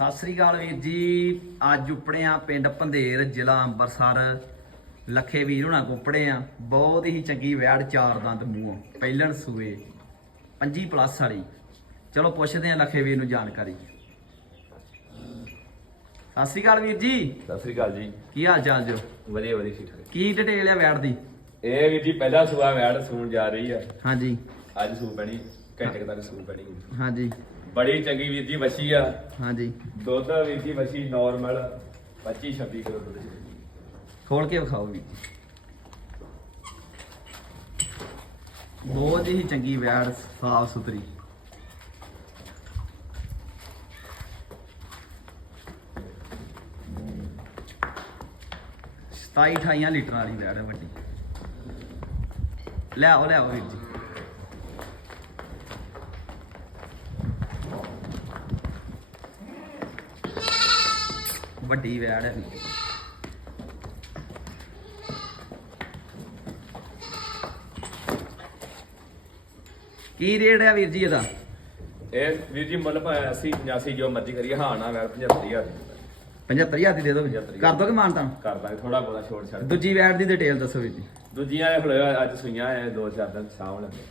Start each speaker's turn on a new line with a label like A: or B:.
A: ਸਤਿ ਸ੍ਰੀ ਅਕਾਲ ਵੀਰ ਜੀ। ਅੱਜ ਉਪੜੇ ਆ ਪਿੰਡ ਪੰਧੇਰ ਜ਼ਿਲ੍ਹਾ ਅੰਮ੍ਰਿਤਸਰ ਲੱਖੇ ਵੀਰ ਹੁਣਾਂ ਕੋ ਉਪੜੇ ਆ ਬਹੁਤ ਹੀ ਚੰਗੀ ਵੈੜ ਚਾਰ ਦੰਦ ਮੂੰਹੋਂ ਪਹਿਲਣ ਸੂਏ 25 ਪਲੱਸ ਵਾਲੀ। ਚਲੋ ਪੁੱਛਦੇ ਆ ਲੱਖੇ ਵੀਰ ਨੂੰ ਜਾਣਕਾਰੀ। ਸਤਿ ਸ੍ਰੀ ਅਕਾਲ ਵੀਰ ਜੀ।
B: ਸਤਿ ਸ੍ਰੀ ਅਕਾਲ ਜੀ।
A: ਕੀ ਹਾਲ ਚਾਲ ਜੋ?
B: ਵਧੀਆ ਵਧੀਆ ਠੀਕ ਠਾਕ।
A: ਕੀ ਡਿਟੇਲ ਆ ਵੈੜ ਦੀ?
B: ਇਹ ਵੀ ਜੀ ਪਹਿਲਾ ਸੁਆ ਵੈੜ ਸੂਣ ਜਾ ਰਹੀ ਆ।
A: ਹਾਂਜੀ।
B: ਅੱਜ ਸੂ ਬਣੀ ਘੰਟੇ ਤੱਕ ਸੂ ਬਣੀ
A: ਹਾਂਜੀ।
B: ਬੜੀ ਚੰਗੀ ਵੀਰ ਜੀ ਵਛੀ ਆ।
A: ਹਾਂਜੀ।
B: ਦੁੱਧ ਵੀਰ ਜੀ ਵਛੀ ਨਾਰਮਲ 25 26 ਕਿਲੋ ਦੁੱਧ ਚ।
A: ਖੋਲ ਕੇ ਵਿਖਾਓ ਵੀਰ ਜੀ। ਬਹੁਤ ਹੀ ਚੰਗੀ ਵੈੜ ਸਾਫ਼ ਸੁਥਰੀ। ਸਤਾਈ 28 ਲੀਟਰ ਵਾਲੀ ਵੈੜ ਹੈ ਵੱਡੀ। ਲੈ ਆਓ ਲੈ ਆਓ ਵੀਰ ਜੀ। ਵੱਡੀ ਵੈੜ ਹੈ। ਵੀਰ ਕੀ ਰੇਟ ਹੈ ਵੀਰ ਜੀ ਇਹਦਾ?
B: ਇਹ ਵੀਰ ਜੀ ਮੁੱਲ ਭਾਵੇਂ 80 85 ਜੋ ਮਰਜ਼ੀ ਕਰੀਏ ਹਾਂ ਨਾ ਵੈੜ 75000 ਦੀ
A: 75000 ਦੀ ਦੇ ਦੋ
B: 75,000
A: ਕਰ ਦੋਗੇ ਮਾਨਤਾ
B: ਕਰ ਦਾਂਗੇ ਥੋੜਾ ਬਹੁਤਾ ਛੋੜ ਛੱਡ।
A: ਦੂਜੀ ਵੈਟ ਦੀ ਡਿਟੇਲ ਦੱਸੋ ਵੀਰ ਜੀ।
B: ਦੂਜੀਆਂ ਇਹ ਹੁਣ ਅੱਜ ਸੂਈਆਂ ਐ ਦੋ ਚਾਰ ਦਿਨ ਲੈਂਦੇ